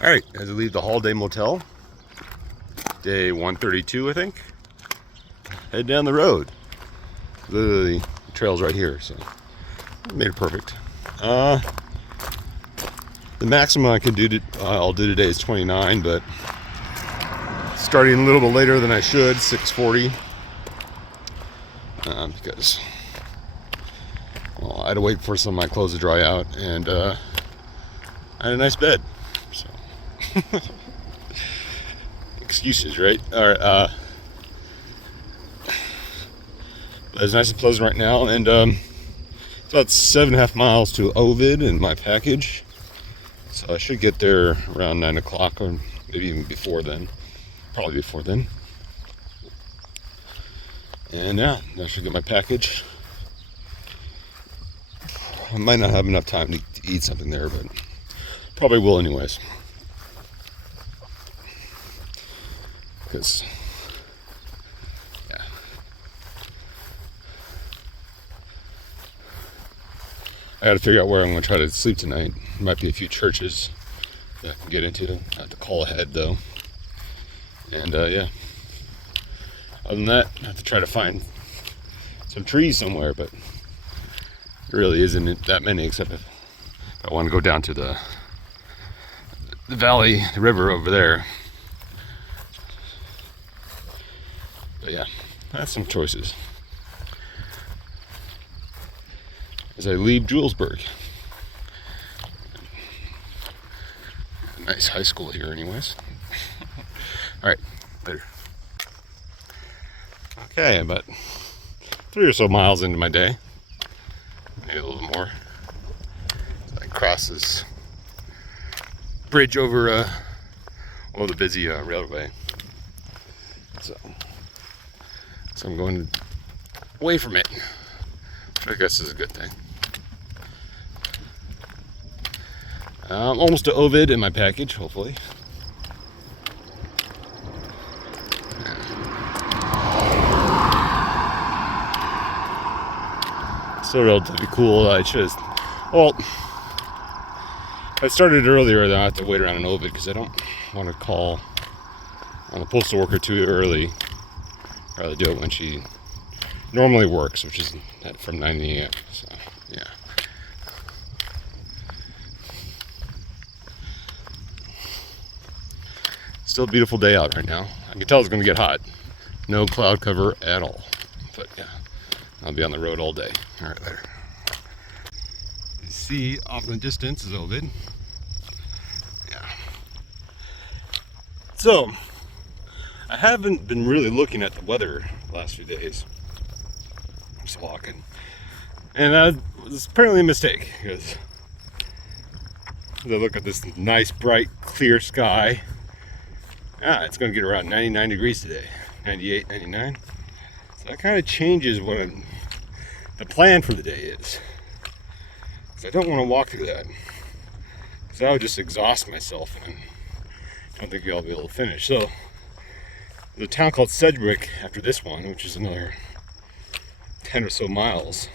All right, as I leave the Holiday Motel, day 132, I think, head down the road. Literally, the trail's right here, so made it perfect. The maximum I can do, I'll do today is 29, but starting a little bit later than I should, 6:40, because well, I had to wait for some of my clothes to dry out, and I had a nice bed, so excuses, right? All right, it's nice and pleasant right now, and it's about 7.5 miles to Ovid in my package, so I should get there around 9 o'clock, or maybe even before then, probably before then. And yeah, I should get my package. I might not have enough time to eat something there, but probably will anyways. Because, yeah. I gotta figure out where I'm gonna try to sleep tonight. There might be a few churches that I can get into. I have to call ahead though. And yeah. Other than that, I have to try to find some trees somewhere, but there really isn't that many, except if I want to go down to the valley, the river over there. But yeah, that's some choices. As I leave Julesburg. Nice high school here anyways. Alright, later. Okay, about 3 or so miles into my day. Maybe a little more. So I cross this bridge over the busy railway. So I'm going away from it, which I guess is a good thing. I'm almost to Ovid in my package, hopefully. Still relatively cool. I started earlier, then I have to wait around in Ovid because I don't want to call on the postal worker too early. I'd rather do it when she normally works, which is from 9 a.m. So, yeah. Still a beautiful day out right now. I can tell it's going to get hot. No cloud cover at all. But yeah, I'll be on the road all day. All right, later. You see off in the distance is Ovid. Yeah. So, I haven't been really looking at the weather the last few days. I'm just walking. And that was apparently a mistake, because as I look at this nice, bright, clear sky, it's going to get around 99 degrees today. 98, 99. So that kind of changes what the plan for the day is. Because I don't want to walk through that. Because I would just exhaust myself, and I don't think I'll be able to finish. So, there's a town called Sedgwick after this one, which is another 10 or so miles.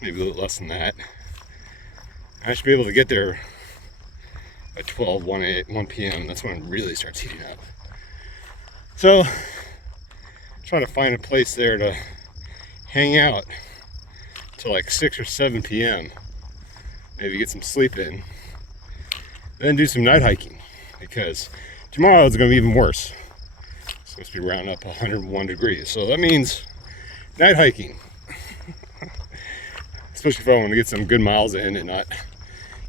Maybe a little less than that. I should be able to get there by 1 p.m. That's when it really starts heating up. So, trying to find a place there to hang out till like 6 or 7 p.m. Maybe get some sleep in. Then do some night hiking, because tomorrow it's going to be even worse. It's supposed to be around up 101 degrees. So that means night hiking. Especially if I want to get some good miles in and not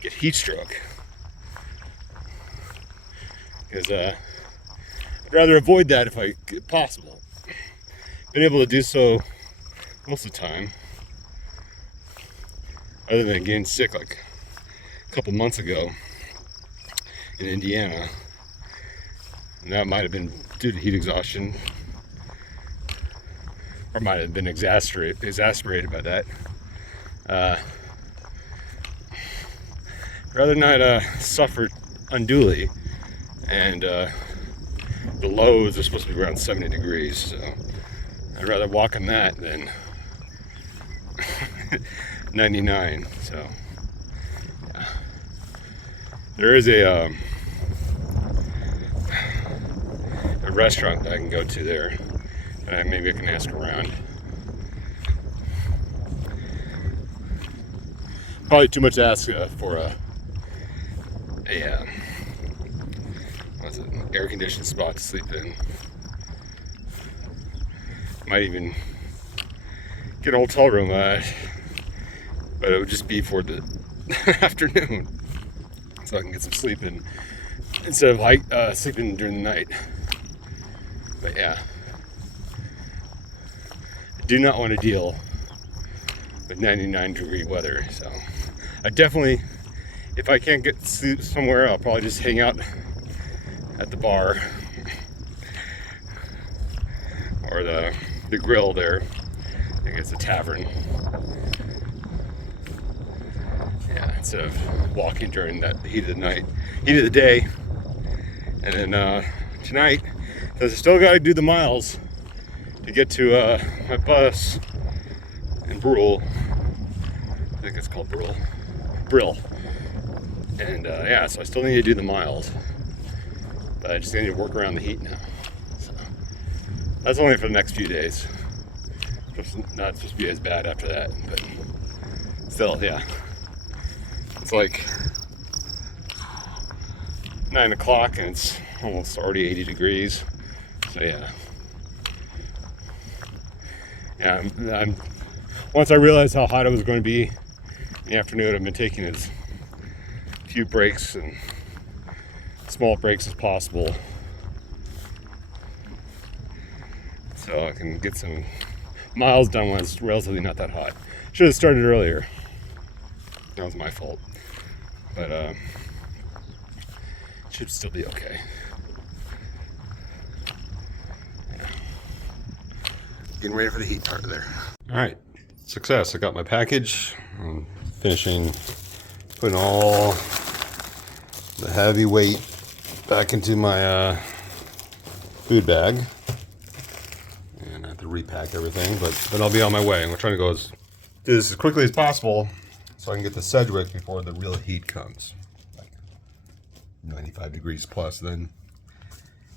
get heat stroke. Because I'd rather avoid that if possible. Been able to do so most of the time, other than getting sick like a couple months ago in Indiana. And that might have been due to heat exhaustion, or might have been exasperated by that. Rather not suffer unduly, and the lows are supposed to be around 70 degrees, so I'd rather walk in that than 99. So yeah. There is a restaurant that I can go to there. Maybe I can ask around. Probably too much to ask for what's it, air-conditioned spot to sleep in. Might even get a hotel room, but it would just be for the afternoon, so I can get some sleep in instead of sleeping during the night. But yeah, I do not want to deal with 99-degree weather, so I definitely, if I can't get sleep somewhere, I'll probably just hang out at the bar or the grill there. I think it's a tavern. Yeah, instead of walking during that heat of the day. And then tonight, because I still got to do the miles to get to my bus in Brill. I think it's called Brill. And yeah, so I still need to do the miles, but I just need to work around the heat now. So that's only for the next few days. It's not supposed to be as bad after that, but still, yeah. It's like 9 o'clock and it's almost already 80 degrees. So yeah. I'm once I realized how hot it was going to be in the afternoon, I've been taking as few breaks and small breaks as possible, so I can get some miles done when it's relatively not that hot. Should have started earlier. That was my fault, but it should still be okay. Getting ready for the heat part there. All right, success. I got my package. I'm finishing putting all the heavy weight back into my food bag, and I have to repack everything, but then I'll be on my way. I'm trying to do this as quickly as possible so I can get to Sedgwick before the real heat comes, like 95 degrees plus. Then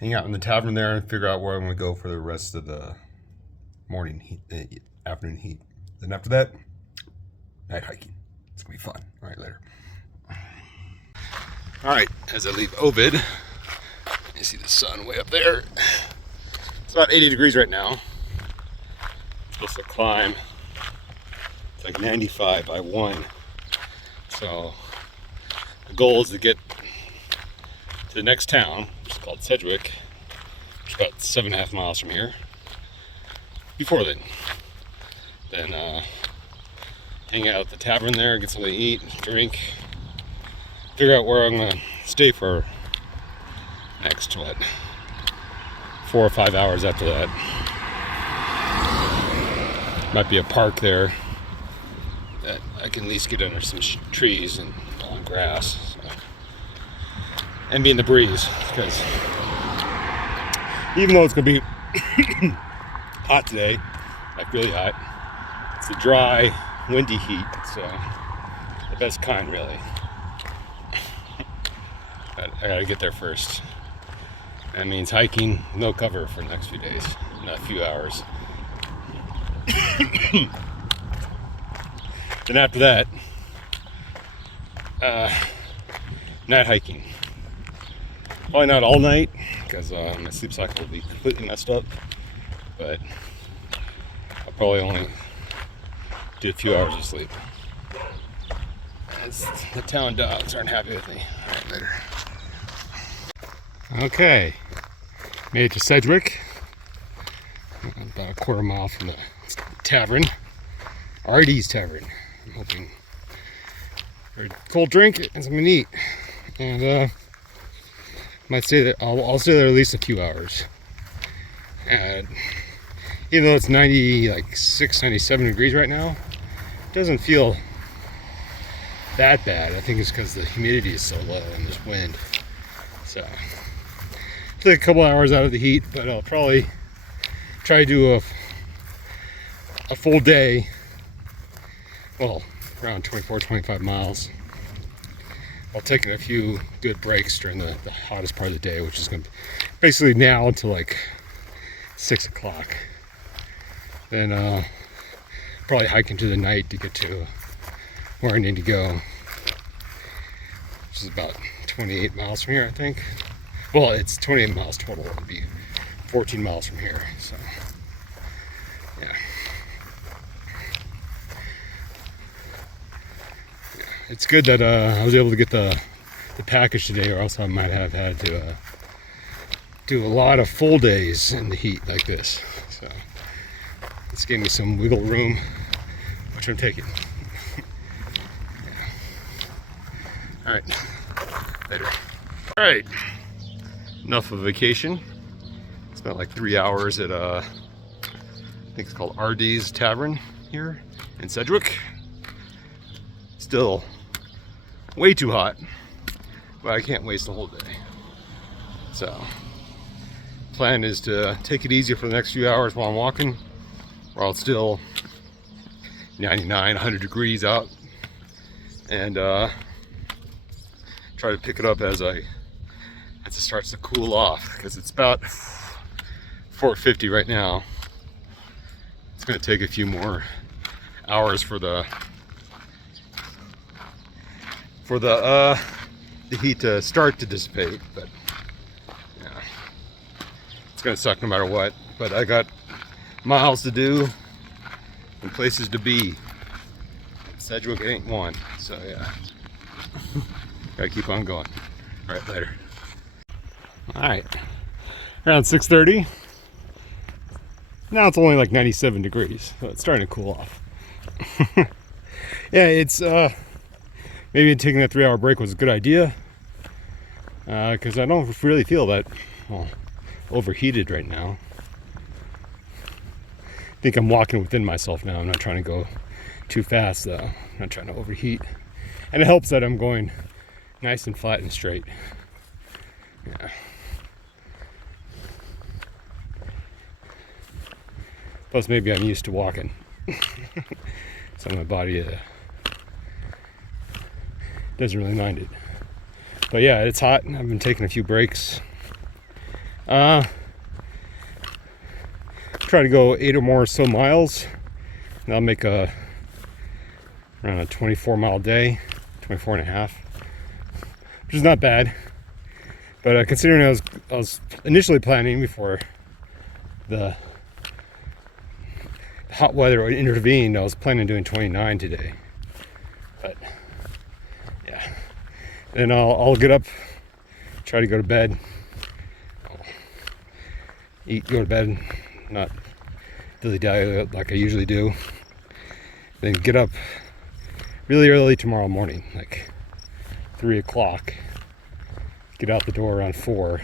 hang out in the tavern there and figure out where I'm going to go for the rest of the morning heat, afternoon heat. Then after that, night hiking. It's gonna be fun. All right, later. All right, as I leave Ovid, you see the sun way up there. It's about 80 degrees right now. I'm supposed to climb. It's like 95 by 1. So the goal is to get to the next town, which is called Sedgwick, which is about 7.5 miles from here. Before then hang out at the tavern there, get something to eat, drink, figure out where I'm gonna stay for next 4 or 5 hours after that. Might be a park there that I can at least get under some trees and long grass, so. And be in the breeze, because even though it's gonna be hot today, like really hot, it's a dry, windy heat, so the best kind, really. But I gotta get there first. That means hiking, no cover for the next few days, not a few hours. Then after that, night hiking. Probably not all night, because my sleep cycle will be completely messed up, but I'll probably only do a few hours of sleep. As the town dogs aren't happy with me. All right, later. Okay, made it to Sedgwick. About a quarter mile from the tavern, RD's Tavern. I'm hoping for a cold drink and something to eat, and might stay there. I'll stay there at least a few hours. And even though it's 96, 97 degrees right now, it doesn't feel that bad. I think it's because the humidity is so low and there's wind. So take a couple hours out of the heat, but I'll probably try to do a full day, well, around 24, 25 miles while taking a few good breaks during the hottest part of the day, which is going to be basically now until like 6 o'clock. Then probably hike into the night to get to where I need to go, which is about 28 miles from here, I think. Well, it's 28 miles total. It would be 14 miles from here, so yeah. It's good that I was able to get the package today, or else I might have had to do a lot of full days in the heat like this. So this gave me some wiggle room, which I'm taking. All right, later. All right, enough of vacation. Spent like 3 hours at I think it's called RD's Tavern here in Sedgwick. Still way too hot, but I can't waste the whole day. So plan is to take it easy for the next few hours while I'm walking, while it's still 99, 100 degrees out, and try to pick it up as it starts to cool off, because it's about 4:50 right now. It's going to take a few more hours for the heat to start to dissipate, but yeah, it's going to suck no matter what. But I got miles to do and places to be. Sedgwick ain't one, so yeah. Gotta keep on going. All right, later. All right, around 6:30. Now it's only like 97 degrees, so it's starting to cool off. Yeah, it's maybe taking that 3-hour break was a good idea, because I don't really feel that overheated right now. I think I'm walking within myself now. I'm not trying to go too fast though. I'm not trying to overheat, and it helps that I'm going nice and flat and straight. Yeah. Plus maybe I'm used to walking. So my body doesn't really mind it. But yeah, it's hot. I've been taking a few breaks. Try to go 8 or more so miles, and I'll make around a 24-mile day, 24 and a half, which is not bad. But considering I was initially planning, before the hot weather intervened, I was planning on doing 29 today. But yeah, then I'll get up, try to go to bed, eat, go to bed, not dilly-dally like I usually do, then get up really early tomorrow morning, like 3 o'clock, get out the door around 4,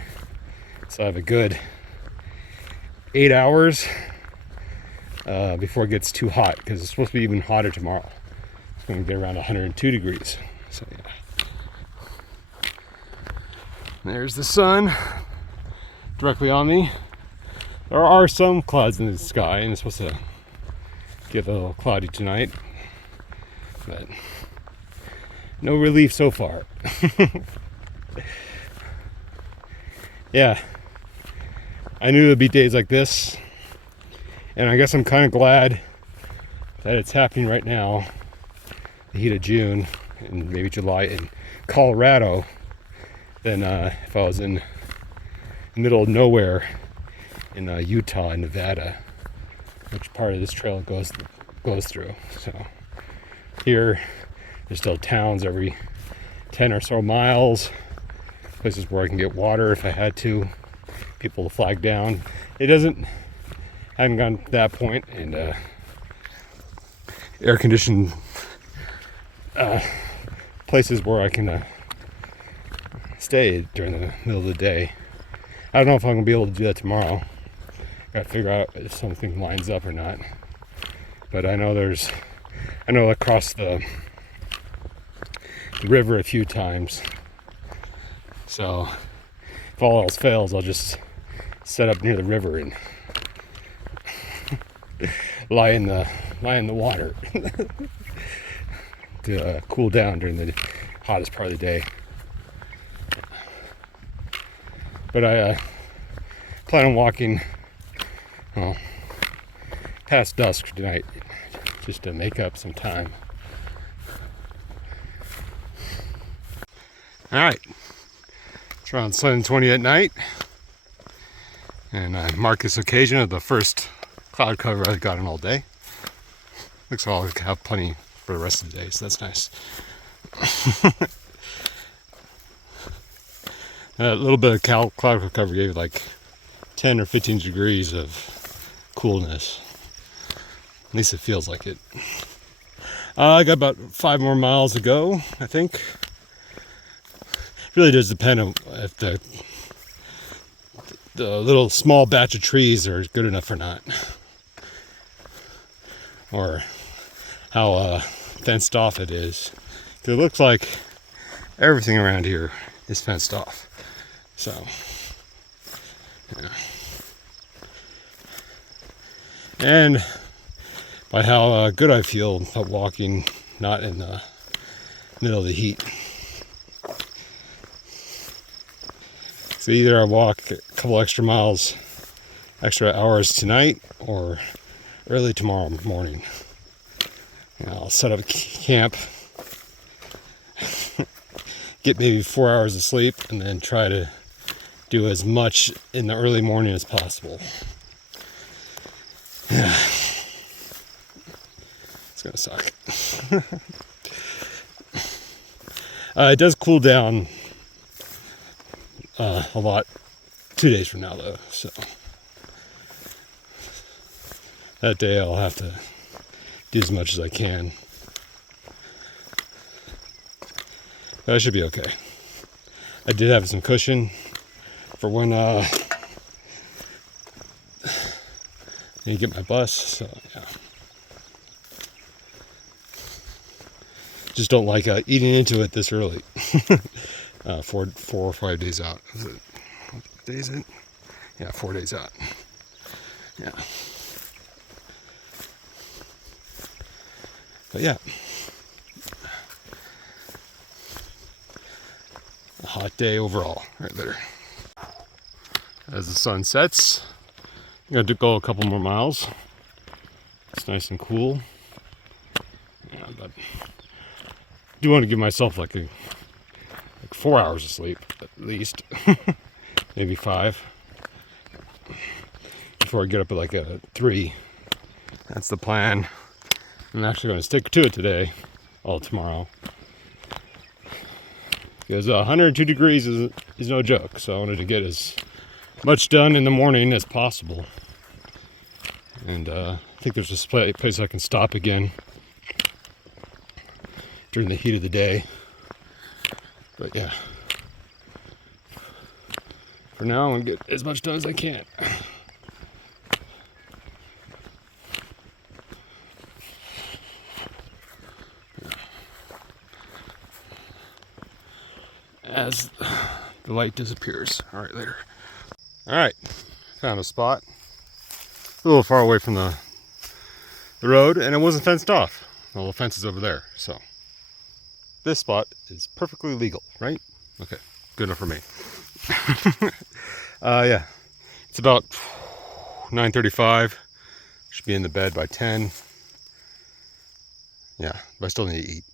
so I have a good 8 hours before it gets too hot, because it's supposed to be even hotter tomorrow. It's going to get around 102 degrees, so yeah. There's the sun directly on me. There are some clouds in the sky, and it's supposed to get a little cloudy tonight, but no relief so far. Yeah, I knew there'd be days like this, and I guess I'm kind of glad that it's happening right now, the heat of June and maybe July in Colorado, than if I was in the middle of nowhere in Utah and Nevada, which part of this trail goes through. So here, there's still towns every 10 or so miles, places where I can get water if I had to, people to flag down. I haven't gotten to that point, and air-conditioned places where I can stay during the middle of the day. I don't know if I'm gonna be able to do that tomorrow. Gotta figure out if something lines up or not. But I know I crossed the river a few times. So if all else fails, I'll just set up near the river and lie in the water to cool down during the hottest part of the day. But I plan on walking, well, past dusk tonight, just to make up some time. All right, it's around 7:20 at night, and I mark this occasion of the first cloud cover I've gotten all day. Looks like I'll have plenty for the rest of the day, so that's nice. A little bit of cloud cover gave like 10 or 15 degrees of coolness. At least it feels like it. I got about 5 more miles to go, I think. It really does depend on if the little small batch of trees are good enough or not. Or how fenced off it is. It looks like everything around here is fenced off. So, yeah. And by how good I feel about walking not in the middle of the heat. So either I walk a couple extra hours tonight, or early tomorrow morning. I'll set up camp, get maybe 4 hours of sleep, and then try to do as much in the early morning as possible. Yeah. It's gonna suck. It does cool down a lot 2 days from now, though, so that day I'll have to do as much as I can. But I should be okay. I did have some cushion for when I need to get my bus, so yeah. Just don't like eating into it this early. 4 or 5 days out. Is it? What day is it? Yeah, 4 days out. Yeah. But yeah. A hot day overall, right there. As the sun sets, I'm going to go a couple more miles. It's nice and cool. Yeah, but I do want to give myself like 4 hours of sleep, at least. Maybe 5. Before I get up at like a 3. That's the plan. I'm actually going to stick to it today, all tomorrow. Because 102 degrees is no joke, so I wanted to get as much done in the morning as possible. And I think there's a place I can stop again during the heat of the day. But yeah, for now I'm gonna get as much done as I can. As the light disappears. All right, later. All right, found a spot a little far away from the road, and it wasn't fenced off. Well, the fence is over there, so this spot is perfectly legal, right? Okay, good enough for me. Yeah, it's about 9:35. Should be in the bed by 10. Yeah, but I still need to eat.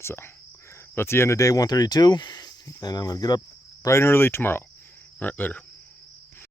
So that's the end of day 132, and I'm gonna get up bright and early tomorrow. All right, later.